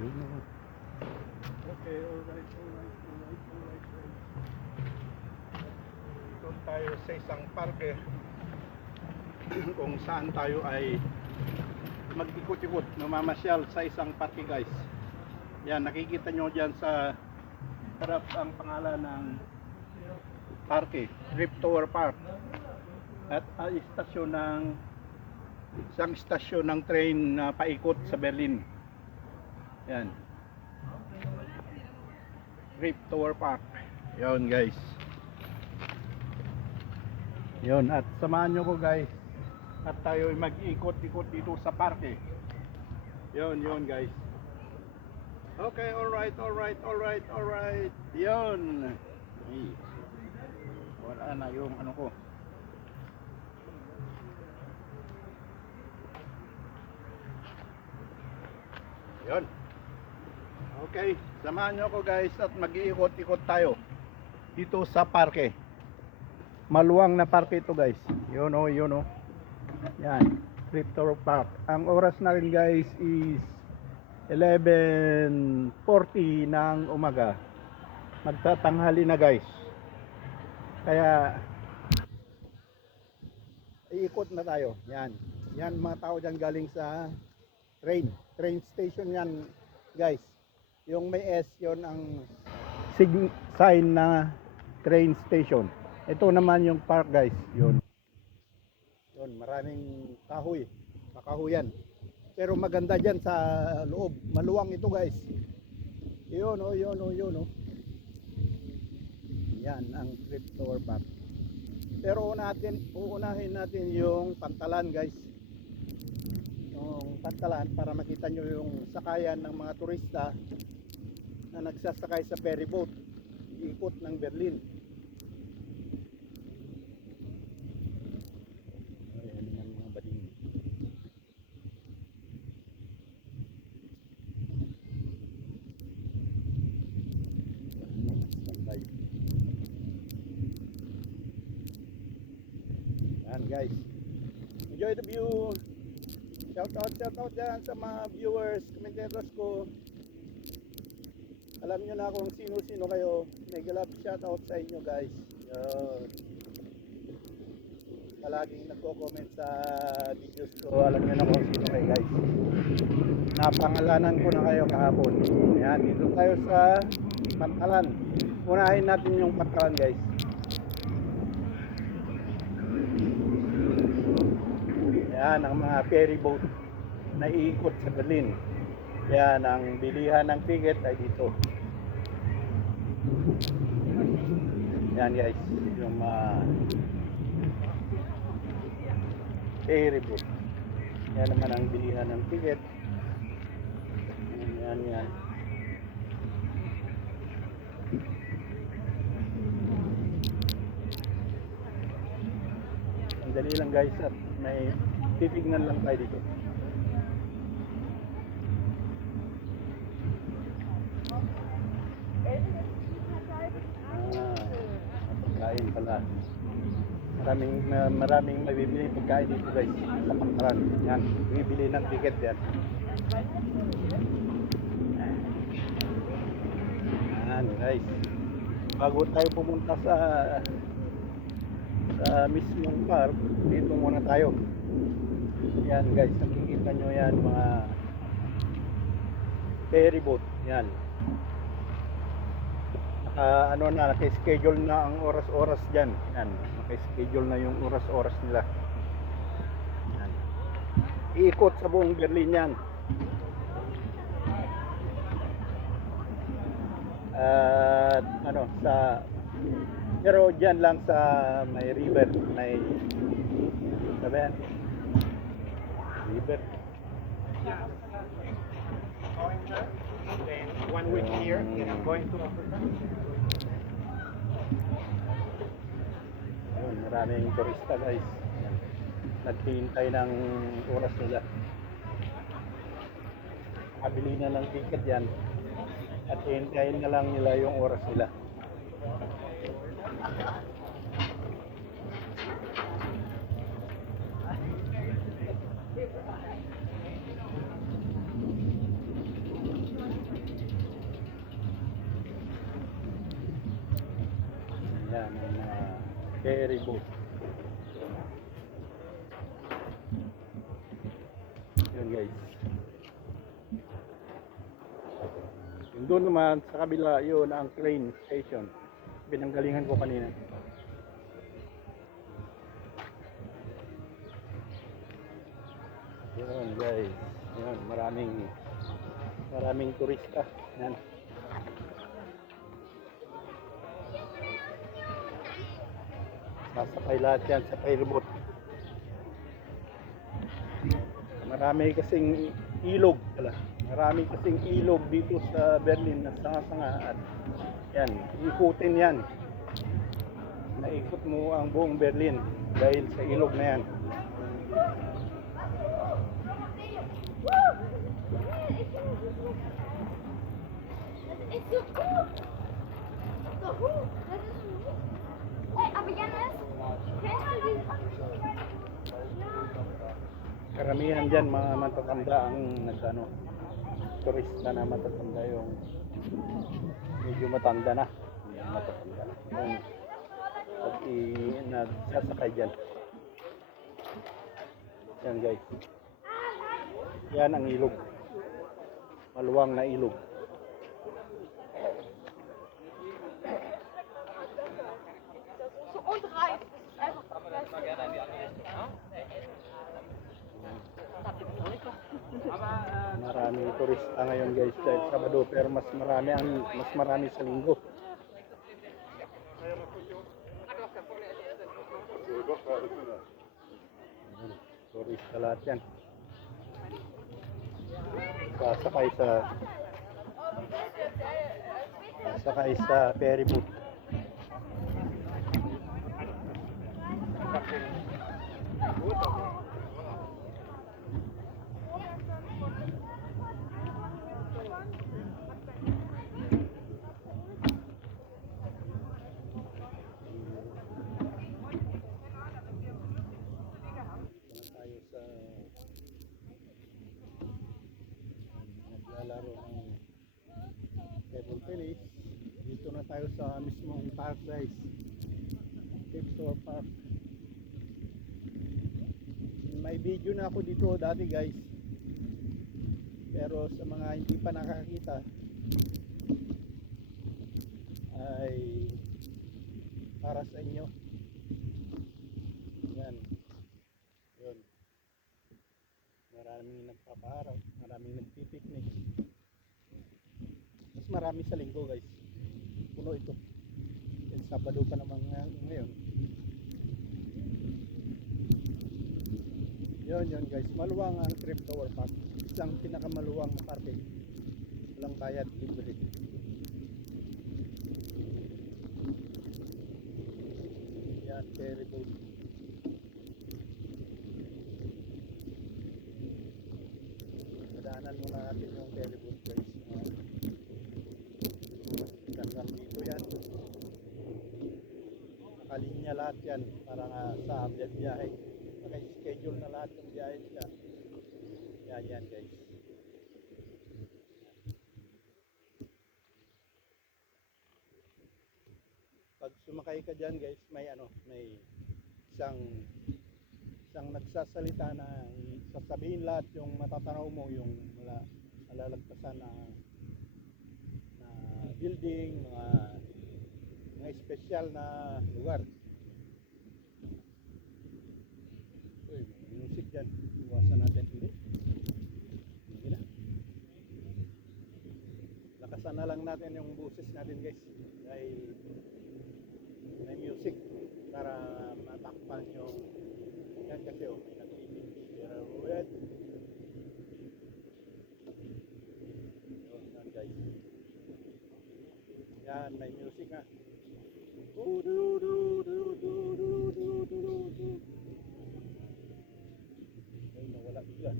Yun. Okay, alright. Ito tayo sa isang parke kung saan tayo ay mag-ikot-ikot, namamasyal sa isang parke, guys. Yan, nakikita nyo dyan sa harap ang pangalan ng parke, Drift Tower Park. At istasyon ng isang istasyon ng train na paikot sa Berlin. Yan, Drift Tower Park. Yon, guys. Yon, at samahan nyo ko, guys, at tayo mag-ikot-ikot dito sa parke. Yon, guys. Okay, alright. Yon. Ay, wala na yung ano ko. Yon. Okay, samahan nyo ako, guys, at mag-iikot-ikot tayo dito sa parke. Maluwang na parke ito, guys. Yun o. Yan, Drift Tower Park. Ang oras na rin, guys, is 11:40 ng umaga. Magtatanghali na, guys. Kaya iikot na tayo. Yan mga tao dyan galing sa train station yan, guys. Yung may S, yon ang sign na train station. Ito naman yung park, guys. Yun, maraming kakahuyan. Pero maganda dyan sa loob. Maluwang ito, guys. Yun. Yan ang Drift Tower Park. Pero uunahin natin yung pantalan, guys. Yung pantalan para makita nyo yung sakayan ng mga turista na nagsasakay sa ferry boat. Iikot ng Berlin. Ayan yung mga bading. Yan, guys. Enjoy the view. Shout out dyan sa mga viewers, commentators ko. Alam nyo na kung sino kayo. Mega love shout out sa inyo, guys. Palaging nagko-comment sa videos ko. Alam nyo na kung sino kayo, guys. Napangalanan ko na kayo kahapon. Ayan, dito tayo sa pantalan. Unahin natin yung pantalan, guys. Yan ang mga ferry boat na iikot sa Berlin. Yan ang bilihan ng ticket ay dito. Yan, guys, yung ferry boat. Yan naman ang bilihan ng ticket. Yan. Ang dali lang, guys, at may titignan lang tayo dito. Pagkain pala. Maraming mabibili pagkain dito, guys, sa pantalan. Yan, bibili ng ticket yan. Yan, guys. Bago tayo pumunta sa mismong park, dito muna tayo. Yan, guys, nakikita nyo yan, mga ferry boat. Yan, naka-schedule na ang oras-oras dyan. Yan, naka-schedule na yung oras-oras nila. Yan, iikot sa buong Berlin yan. Pero dyan lang sa may river, may sabihan river. Going there, then 1 week here, then I'm going to Africa. Ayun, maraming turista, guys. Naghihintay ng oras nila. Kabili na lang ticket yan at hintayin na lang nila yung oras nila. Yan, yung mga ferry boat. Yun guys. Yung doon naman sa kabila, yun ang train station. Pinanggalingan ko kanina. Yun guys. Yun, maraming turista. Yan. Sasakay lahat yan sa ferryboat. Marami kasing ilog pala. Marami kasing ilog dito sa Berlin na sanga-sanga at yan, ikutin yan. Naikot mo ang buong Berlin dahil sa ilog na yan. It's so cool. So cool. Das ist so cool. Hey, aber Janis, kennst du dieses? Karamihan dyan mga matatanda ang nagano, turista na matatanda yung medyo matanda na. Matatanda na. Yung nagsasakay dyan. Yan guys. Yan ang ilog. Maluwang na ilog. So unreif. Einfach. Marami turista ngayon guys dahil Sabado pero mas marami sa Linggo. Turista lahat yan. Sakay sa ferry boat. Naglalaro ng table tennis. Dito na tayo sa mismong park guys. Textor Park. May video na ako dito dati guys. Pero sa mga hindi pa nakakita ay para sa inyo. Yan. Yun. Maraming nagpapaaraw, maraming nagpipiknik. Mas marami sa Linggo guys. Puno ito. Yung Sabado pa naman ngayon. Yun guys. Maluwang ang Treptower Park. Isang pinakamaluwang na parke. Walang bayad, libre. Yan, ferry boat. Madaanan muna natin yung ferry boat guys. Hanggang dito yan. Nakalinya lahat yan para nga sa biyahe. Naka-schedule na lahat yung biyahe nila. Yan guys. Pag sumakay ka dyan guys, may isang nagsasalita na sasabihin lahat yung matatanaw mo, yung malalagpasan na building, mga espesyal na lugar. Uy, may music dyan. Iwasan natin. Hindi na. Lakasan na lang natin yung boses natin guys. Dahil may music para matakpan yung yan kasi may nag-ibig yan guys. Yan, may music na. Ay, nawala bigla.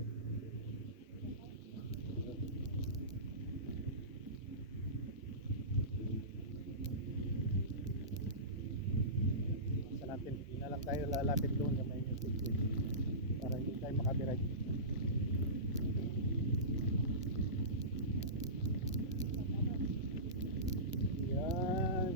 Masa natin, hindi na lang tayo lalapit doon sa may music para hindi tayo makapiright. Yan.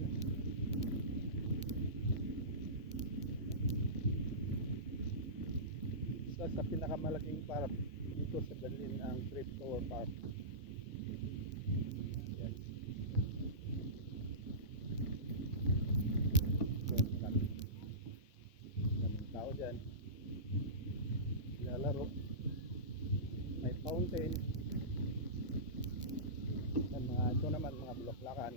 pinakamalaking park dito sa Berlin, ang Treptower Park. Yan. Yan, maraming tao dyan. Lalaro. May fountain. Yan, ito naman mga bulaklakan.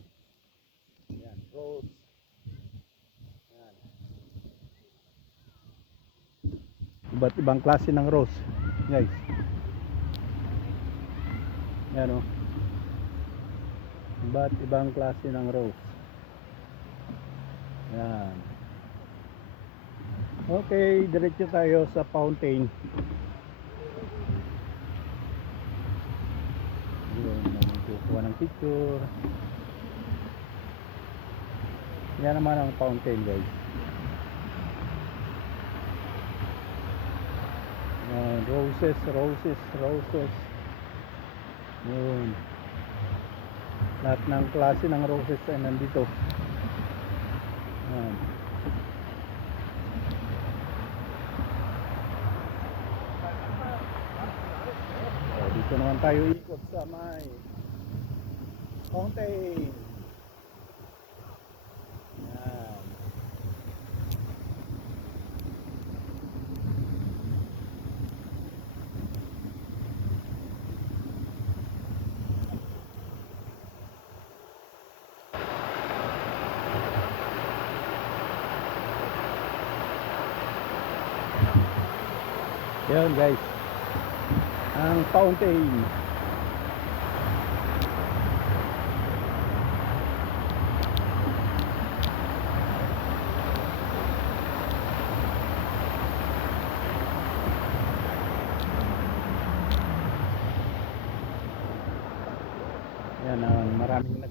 Yan, rose. Yan. Iba't ibang klase ng rose, guys. Yan o. Iba't ibang klase ng rose. Yan. Okay, diretso tayo sa fountain. Yun, kukuha ng picture. Yan naman ang fountain, guys. Roses, roses, roses. Yun. Lahat ng klase ng roses ay nandito. Yan. Dito naman tayo ikot sa may fountain. Yan. Yan guys, ang fountain. Yan ang maraming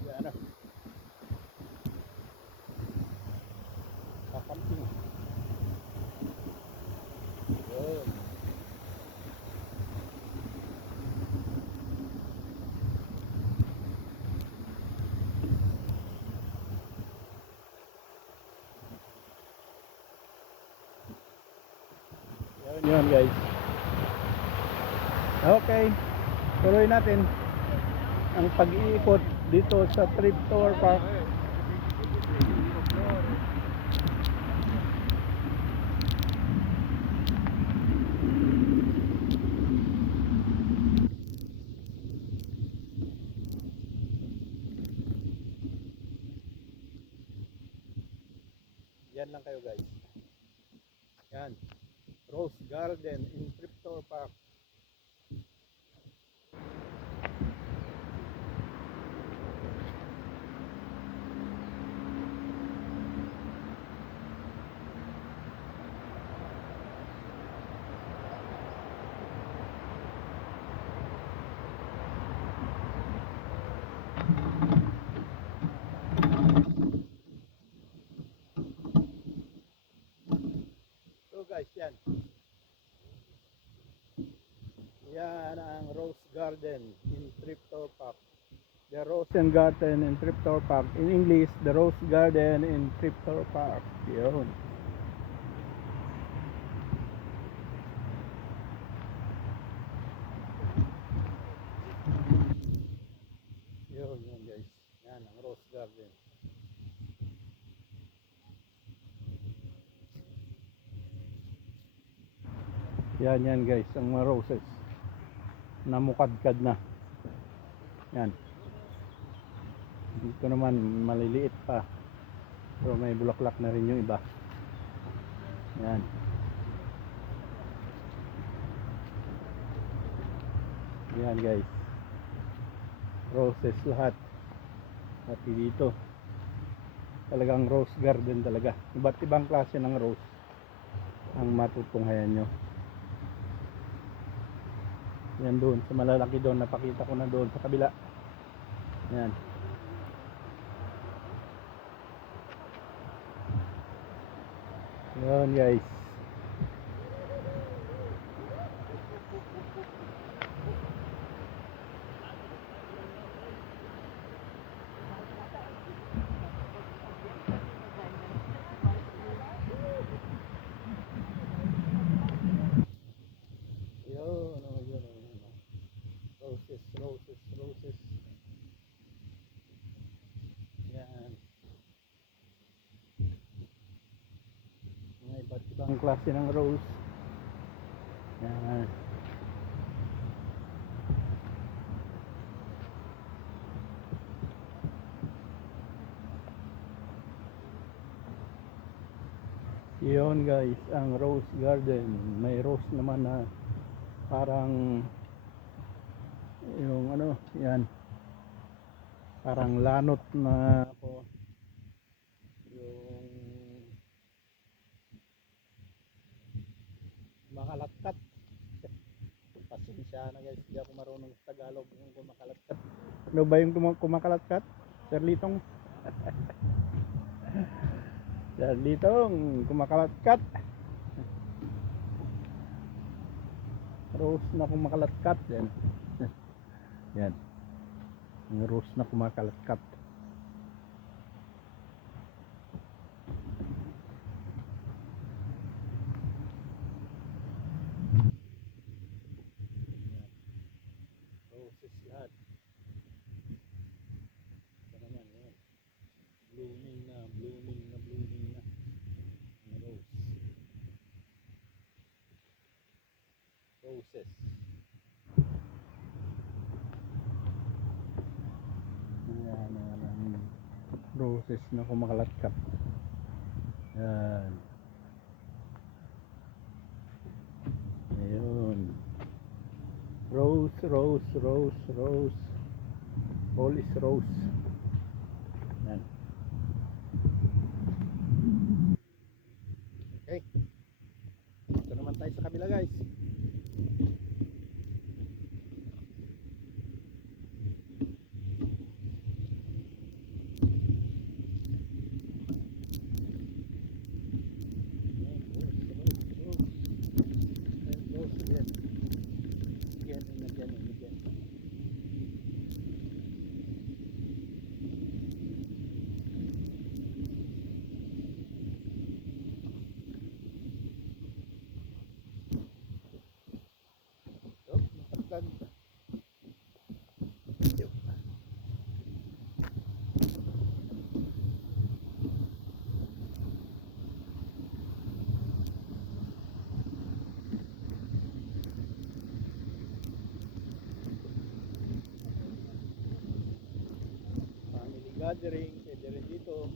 kakamping. Yun. Yun guys. Okay, tuloy natin ang pag-iikot dito sa Treptower Park. Yan lang kayo guys. Yan, Rose Garden in Treptower Park. So guys, yan. Yan ang Rose Garden in Treptower Park. The Rose Garden in Treptower Park. In English, the Rose Garden in Treptower Park. Yun. Yun guys. Yan ang Rose Garden. Yan guys, ang mga roses. Namukadkad na. Yan. Dito naman maliliit pa. Pero may bulaklak na rin yung iba. Yan. Yan guys. Roses lahat. Pati dito. Talagang rose garden talaga. Iba't ibang klase ng rose ang matutunghayan nyo. Yan doon, sa malalaki doon, napakita ko na doon sa kabila. Yan. Yan guys. Ganitong klase ng rose. Yan. Yun guys, ang rose garden. May rose naman na parang yung ano, yan. Parang lanot na po. Yung makalatkat. Pasensya na guys, hindi ako marunong sa Tagalog yung kumakalatkat. Ano ba yung kumakalatkat? Sir Litong? Sir Litong, kumakalatkat. Rose na kumakalatkat. Yan. Yan. Ang rose na kumakalatkat. Roses lahat. Ito naman yan. Blooming na, blooming na, blooming na. Ang rose. Roses. Ayan, ayan. Roses na kumakalatkat. Yan. Ayun. Rose, rose, rose, rose. All is rose. Yan. Okay. Ito naman tayo sa kabila guys. Family gathering, pwede rin dito.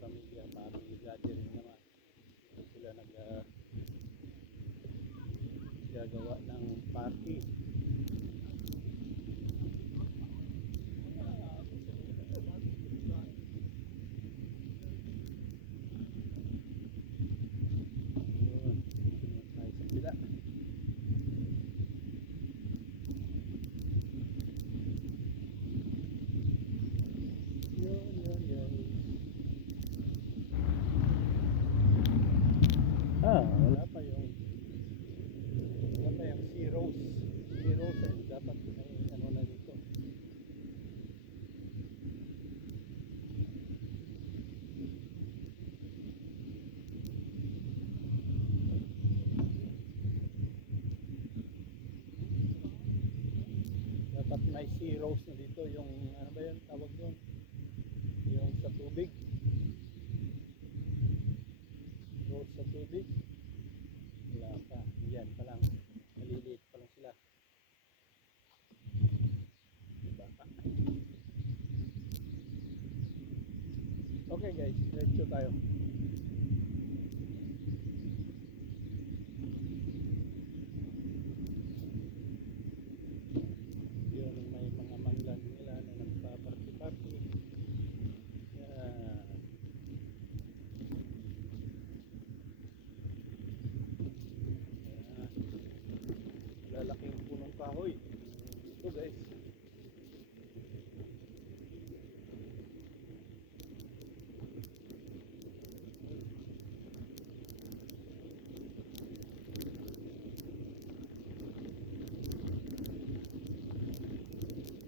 Pamilya, family gathering naman. Dito sila gagawa ng party. Yun. Tayo sa kabila. Yun. Wala pa yung sea rose. Sea rose ay dapat may ano na dito. Dapat may sea rose na dito, yung ano ba yun tawag doon? Yung sa tubig. Rose sa tubig. Wala pa. Yan pa lang. Maliliit pa lang sila. Diba pa? Okay guys, diretso tayo. Yun, may mga manglan nila na nagpa-party-party. Yan. Lalaking punong kahoy. Ito guys.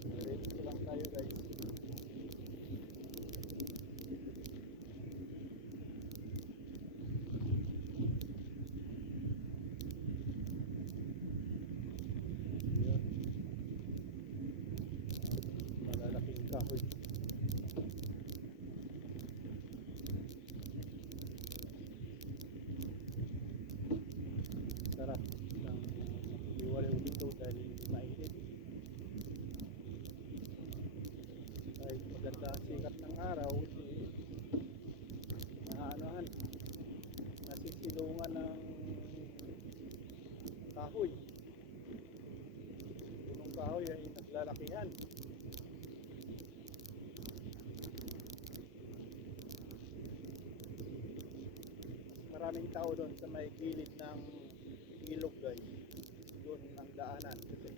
Diretso lang tayo guys. kahoy. Sarap ng iwalaw dito dahil hindi mainit. Kahit maganda ang sikat ng araw, naanohan, nasisilungan ng kahoy. Punong kahoy ay naglalakihan. Maraming tao doon sa may gilid ng ilog guys. Doon ang daanan kasi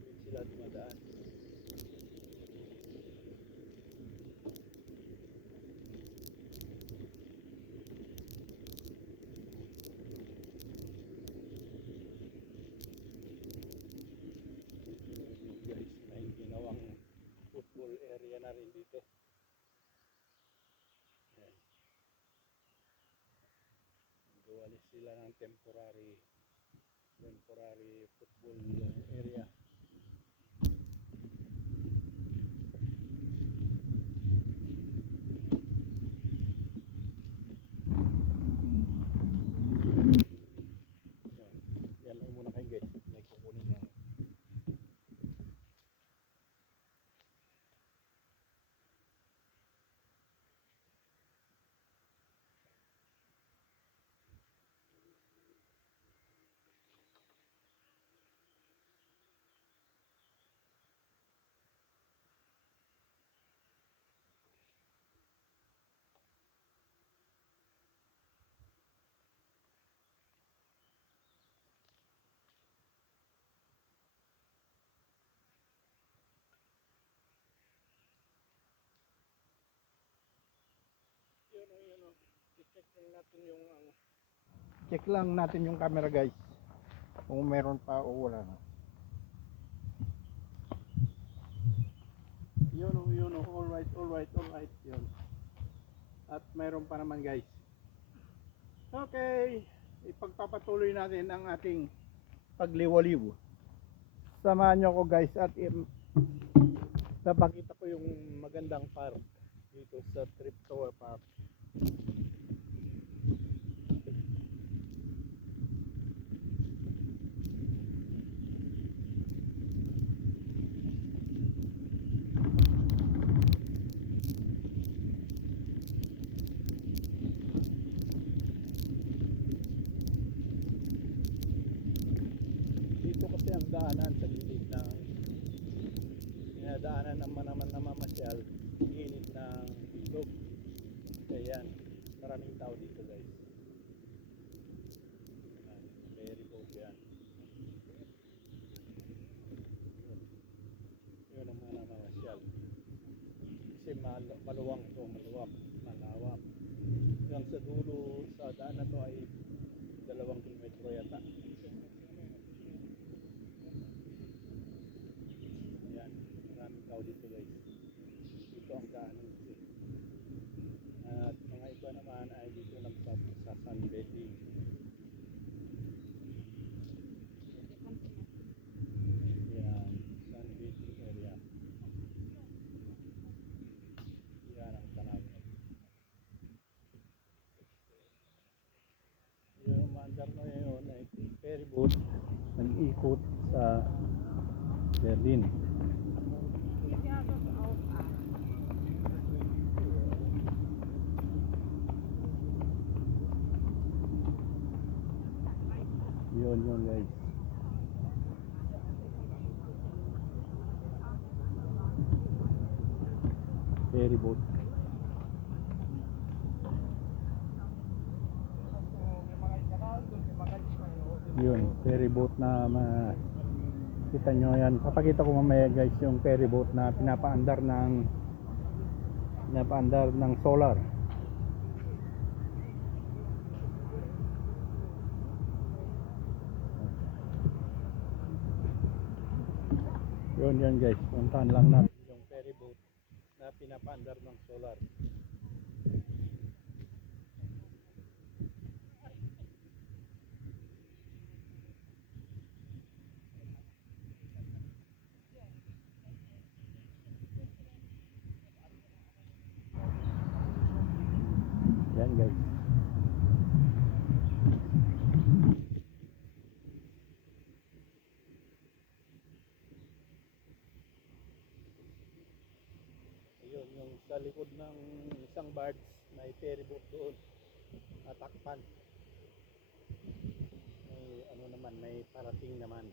doon sila dumadaan. Guys, may ginawang football area na rin dito. Ayan. Gawalis sila ng temporary football area. Yan lang muna kayo guys. May kukunin na. Yun o. Check lang natin yung camera guys. Kung meron pa o wala na. Yun o. Alright. Yun. At meron pa naman guys. Okay. Ipagpapatuloy natin ang ating pagliwaliw. Samahan nyo ako guys at napakita ko yung magandang park dito sa Triptower Park. Dito kasi ang daanan sa gilid ng dinadaanan ng manaman na mamasyal, gilid ng ilog. Kaya yan, maraming tao dito guys. Very boat yan. Yun ang mga mamasyal. Kasi maluwang ito, malawak. Hanggang sa dulo sa daan na to ay 2 kilometro yata. Ayan, maraming tao dito guys. Ito ang daanan kasi. At mga iba naman ay dito nagsasunbathing. Yan, sunbathing area. Yan ang tanawin. Yung maandar na yun ay ferry boat nag-ikot sa Berlin. Yun guys. Ferry boat. Yun, ferry boat na kita nyo yan. Papakita ko mamaya guys yung ferry boat na pinapaandar ng solar. Yun guys, puntahan lang natin yung ferry boat na pinapaandar ng solar. guys. Ayun, yung sa likod ng isang barge, may ferry boat doon. Natakpan. May ano naman, may parating naman.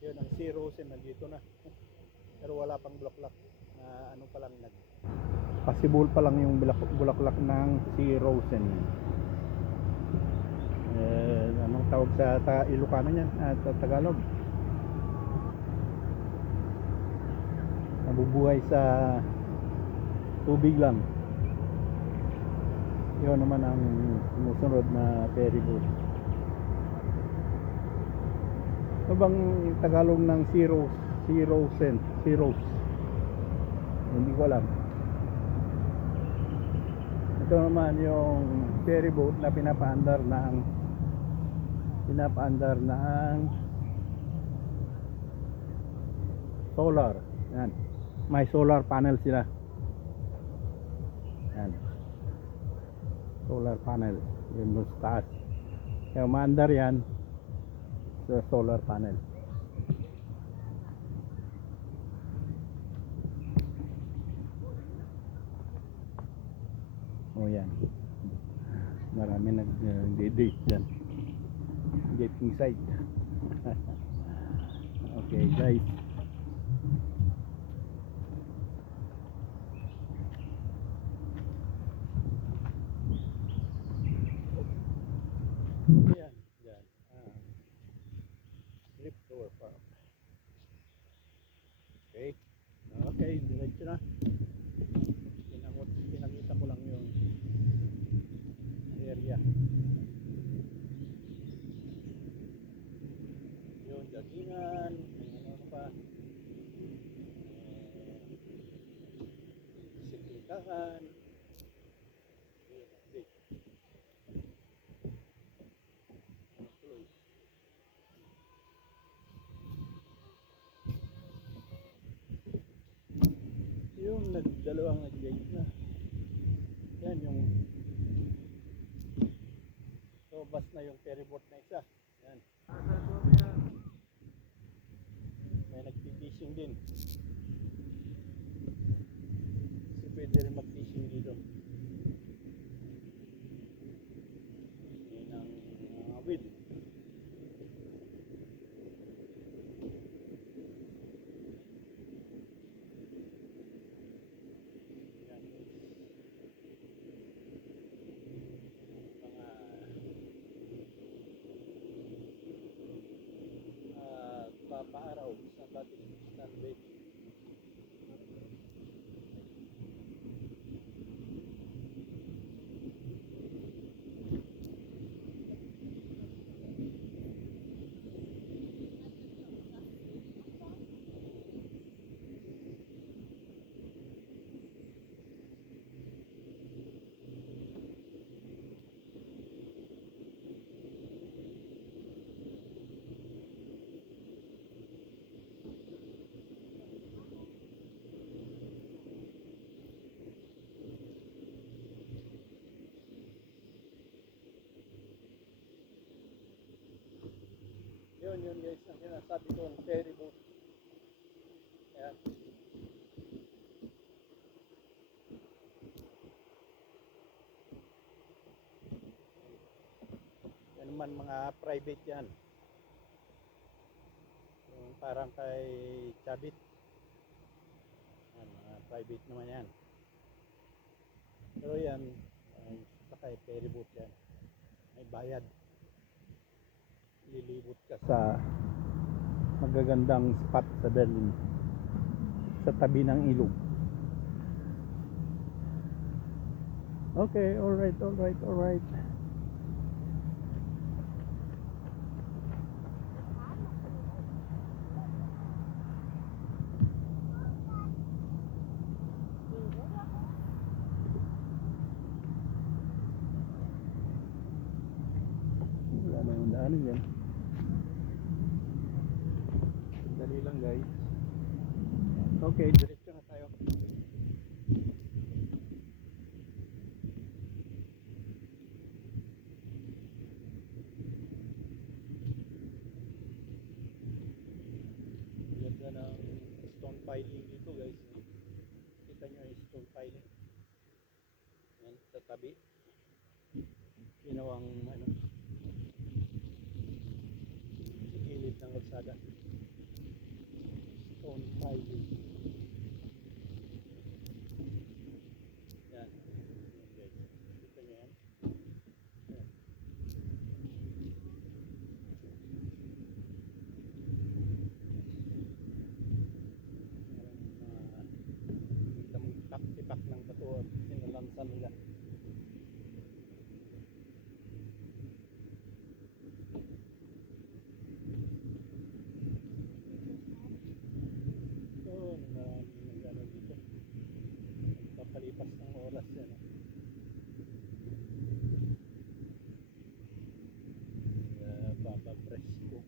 Yun, ang Sea Rosen nandito na. Pero wala pang bulaklak. Na ano pa lang possible pa lang yung bulaklak ng Sea Rosen. Anong tawag sa Ilocano niyan? Sa Tagalog? Nabubuhay sa tubig lang. Yun naman ang sumusunod na ferry boat. Ano bang Tagalog ng Sea Rosen? Sea Rose? Hindi ko alam. Ito naman yung ferry boat na pinapaandar ng solar. Yan. May solar panel sila. Yan. Solar panel. Yun doon sa taas. Kaya umaandar yan sa solar panel. O yan. Marami nag-date dyan. Dating site. Okay guys. Yan. Yan. Flip door farm. Okay. Okay, diretso na. Pinakita ko lang yung area. Yung dagingan, ano pa, siklitahan. Yun, update. Tuloy. Yung dalawang nag-gate na. Yan yung bus na yung ferry boat na isa. Yan. May nag-fishing din. Kasi pwede rin mag-fishing dito. Yan ang awid. Paaraw sa dating sunbed. Yun guys, ang sinasabi kong ferry boat. Ayan. Yan naman mga private yan. Yung parang kay Chabit. Yan, mga private naman yan. Pero yan, sa kay ferry boat yan. May bayad. Lilibot ka sa magagandang spot sa Berlin, sa tabi ng ilog. Okay, alright. Wala na yung daanin yan. Dali lang guys. Okay, diretso na tayo. piling dito guys. Kita nyo yung stone piling. Yan, sa tabi. Ginawang ano, sa gilid ng kalsada. Stone piling. Yan. Yan guys. Kita nyo yan. Yan. Tipak ng bato at sinalansan nila. So, maraming nagano dito. Papalipas ng oras yan. Papapresko.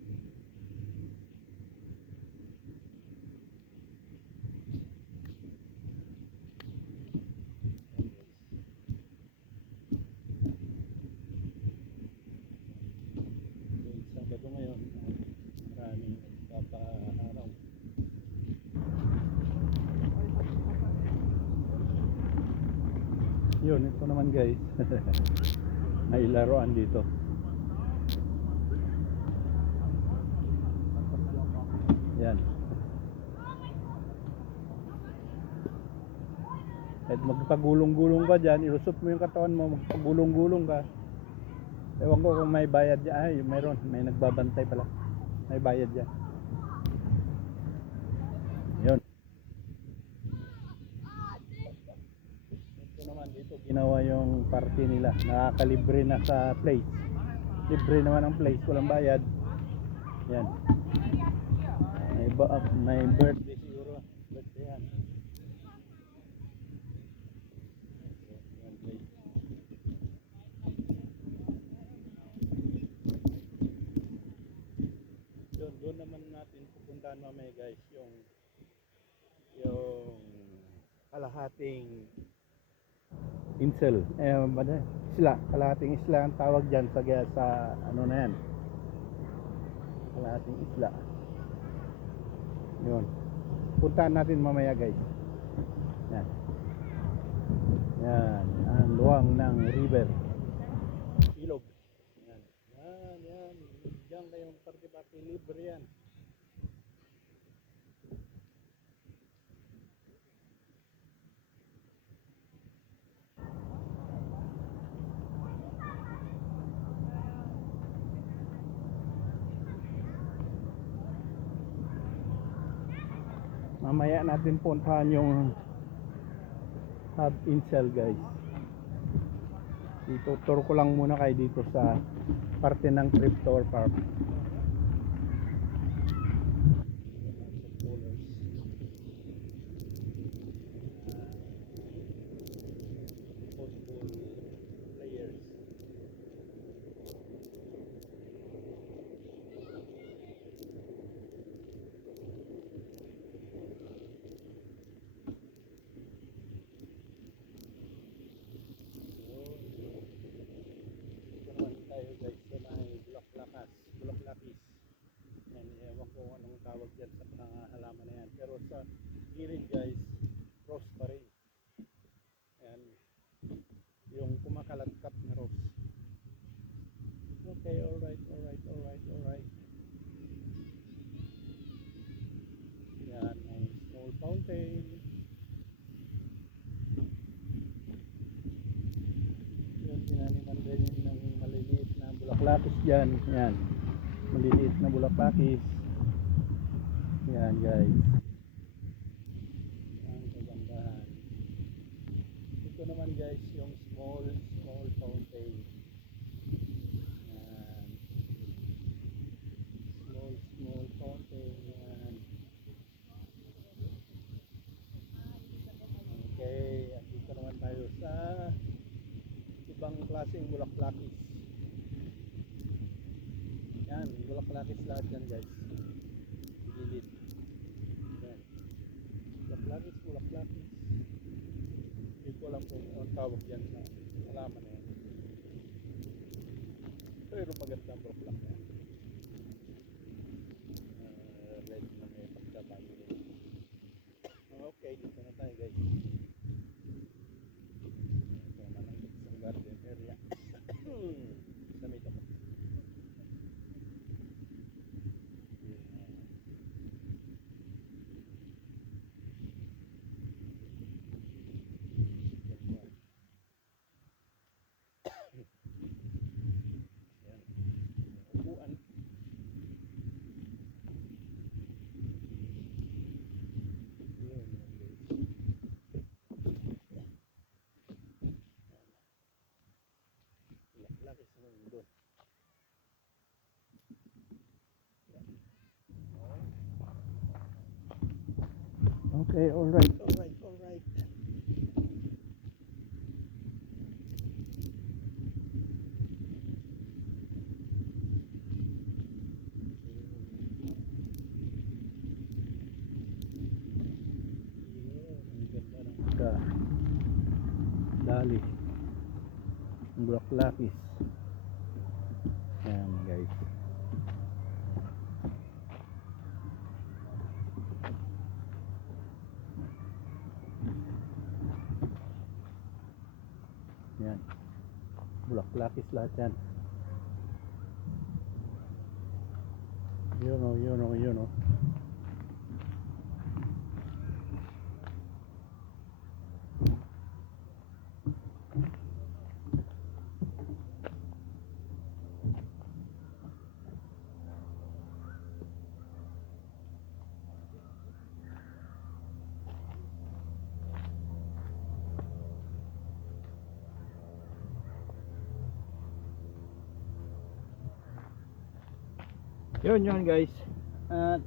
Sabado ngayon, maraming nagpapaaraw. Yun, ito naman guys. May laruan dito. Yan. At magpagulong-gulong ka dyan, ilusot mo yung katawan mo, magpagulong-gulong ka. Ewan ko kung may bayad dyan. Ay, mayroon. May nagbabantay pala. May bayad dyan. Yun. Ito naman dito, ginawa yung party nila. Nakakalibre na sa place. Libre naman ang place. Walang bayad. Yan. May birthday siguro. Birthday yan. Yan guys. Doon naman natin pupuntahan mamaya guys yung kalahating insel isla, kalahating isla ang tawag dyan sa ano na yan, kalahating isla. Yun, puntahan natin mamaya guys. Yan, yan ang luwang ng river, ilog. Yan. Diyan kayong party libre yan. Mamaya natin puntahan yung Hub Incel guys. Dito tour ko lang muna kayo dito sa parte ng Triptor Park. Players. Guys, sa may Bulaklakis. Yan, ewan ko anong tawag dyan sa halaman na yan. Pero sa gilid guys, rose pa rin. Yan, yung kumakaladkap na rose. Okay, alright. Yan, may small fountain. Yan, tinaniman din ng maliliit na bulaklakis dyan. Yan, maliliit na bulaklakis. Yan guys, ang kagandahan. Ito naman guys yung small fountain. Yan, small fountain. Yan. Okay, dito naman tayo sa ibang klaseng bulaklakis. Yan, bulaklakis lahat yan guys. Gilid. Yan. Bulaklakis. Hindi ko alam kung anong tawag yan sa halaman na yan. Pero magandang bulaklak yan. Red na may pagkabay rin. Okay, alright, alright, alright. Ang ganda ng dali. Block lapis. Ayan guys. Yan. Block lapis lahat yan. Yun o, yun o, yun o. Yun guys. At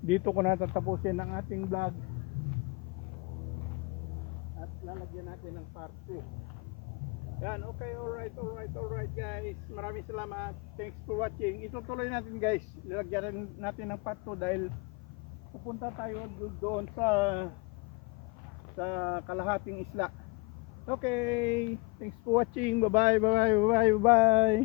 dito ko natatapusin ang ating vlog. At lalagyan natin ng part 2. Yan, okay, alright guys. Maraming salamat. Thanks for watching. Itutuloy natin guys. Lalagyan natin ng part 2 dahil pupunta tayo doon sa kalahating isla. Okay, thanks for watching. Bye bye.